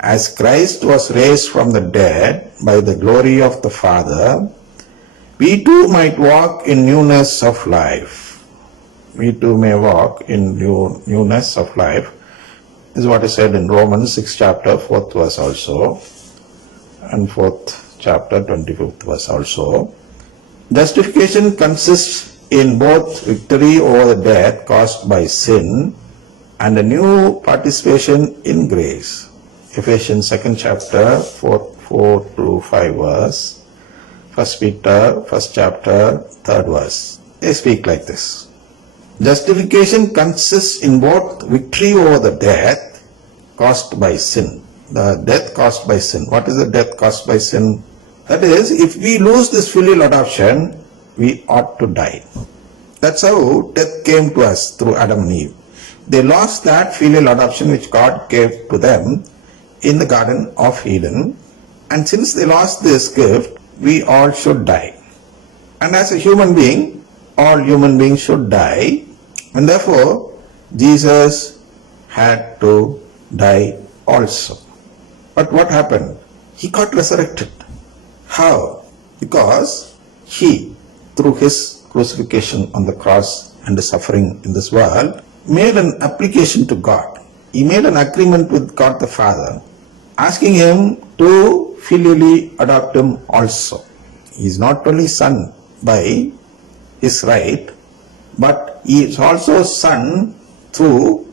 as Christ was raised from the dead by the glory of the Father, we too might walk in newness of life. We too may walk in newness of life. This is what is said in Romans 6 chapter 4th verse also, and 4th chapter 25th verse also. Justification consists in both victory over the death caused by sin and a new participation in grace. Ephesians 2nd chapter 4 to 5 verse, 1 Peter 1st chapter 3rd verse. They speak like this. Justification consists in both victory over the death caused by sin. The death caused by sin. What is the death caused by sin? That is, if we lose this filial adoption, we ought to die. That's how death came to us through Adam and Eve. They lost that filial adoption which God gave to them in the Garden of Eden. And since they lost this gift, we all should die. And as a human being, all human beings should die. And therefore, Jesus had to die also. But what happened? He got resurrected. How? Because he, through his crucifixion on the cross and the suffering in this world, made an application to God. He made an agreement with God the Father, asking him to filially adopt him also. He is not only son by his right, but he is also son through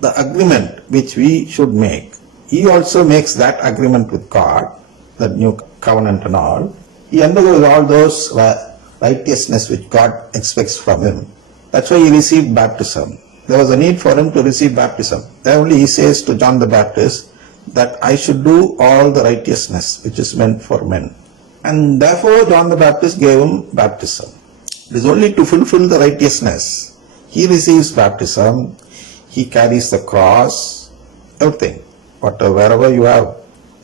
the agreement which we should make. He also makes that agreement with God, the new covenant and all. He undergoes all those righteousness which God expects from him. That's why he received baptism. There was a need for him to receive baptism. There only he says to John the Baptist that I should do all the righteousness which is meant for men. And therefore John the Baptist gave him baptism. It is only to fulfill the righteousness. He receives baptism, he carries the cross, everything. Wherever you have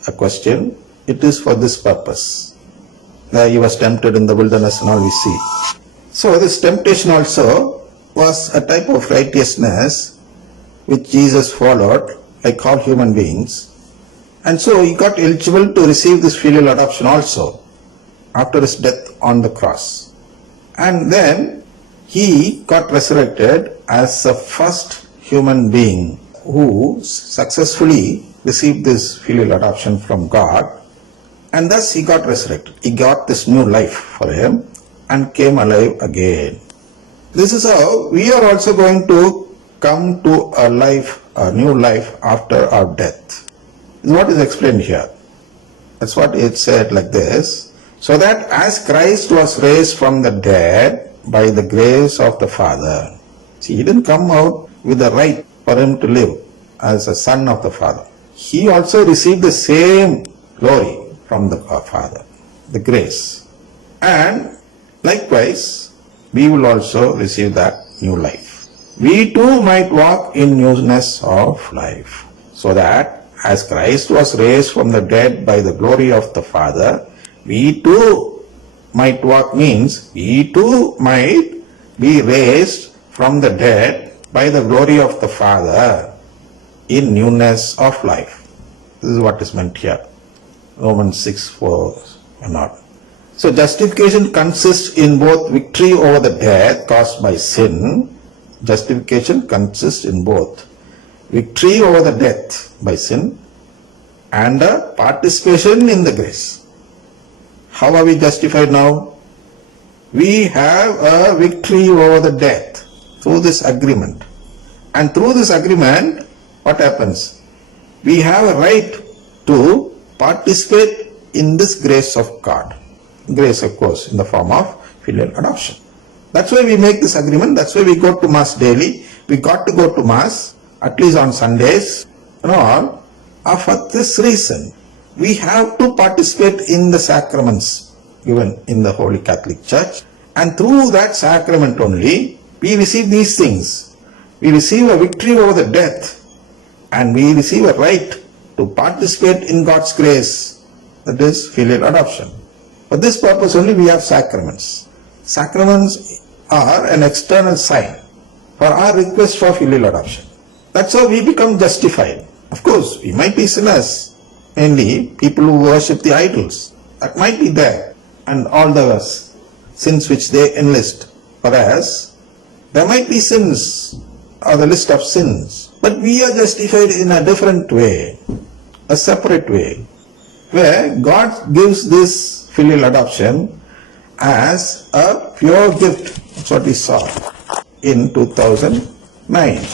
a question, it is for this purpose. There he was tempted in the wilderness and all we see. So this temptation also was a type of righteousness which Jesus followed, like all human beings. And so he got eligible to receive this filial adoption also after his death on the cross. And then he got resurrected as the first human being who successfully received this filial adoption from God, and thus he got resurrected. He got this new life for him and came alive again. This is how we are also going to come to a life, a new life after our death. This is what is explained here. That's what it said like this. So that as Christ was raised from the dead by the grace of the Father. See, he didn't come out with the right for him to live as a son of the Father. He also received the same glory from the Father, the grace. And likewise, we will also receive that new life. We too might walk in newness of life, so that as Christ was raised from the dead by the glory of the Father, we too might walk means we too might be raised from the dead by the glory of the Father in newness of life. This is what is meant here. Romans 6:4 and on. So justification consists in both victory over the death caused by sin. Justification consists in both victory over the death by sin and a participation in the grace. How are we justified now? We have a victory over the death through this agreement. And through this agreement, what happens? We have a right to participate in this grace of God. Grace, of course, in the form of filial adoption. That's why we make this agreement. That's why we go to Mass daily. We got to go to Mass, at least on Sundays and all. For this reason, we have to participate in the sacraments given in the Holy Catholic Church. And through that sacrament only, we receive these things. We receive a victory over the death. And we receive a right to participate in God's grace. That is filial adoption. For this purpose only we have sacraments. Sacraments are an external sign for our request for filial adoption. That's how we become justified. Of course, we might be sinners. mainly people who worship the idols. That might be there, and all the sins which they enlist. Whereas there might be sins or the list of sins, but we are justified in a different way, a separate way, where God gives this filial adoption as a pure gift. That's what we saw in 2009.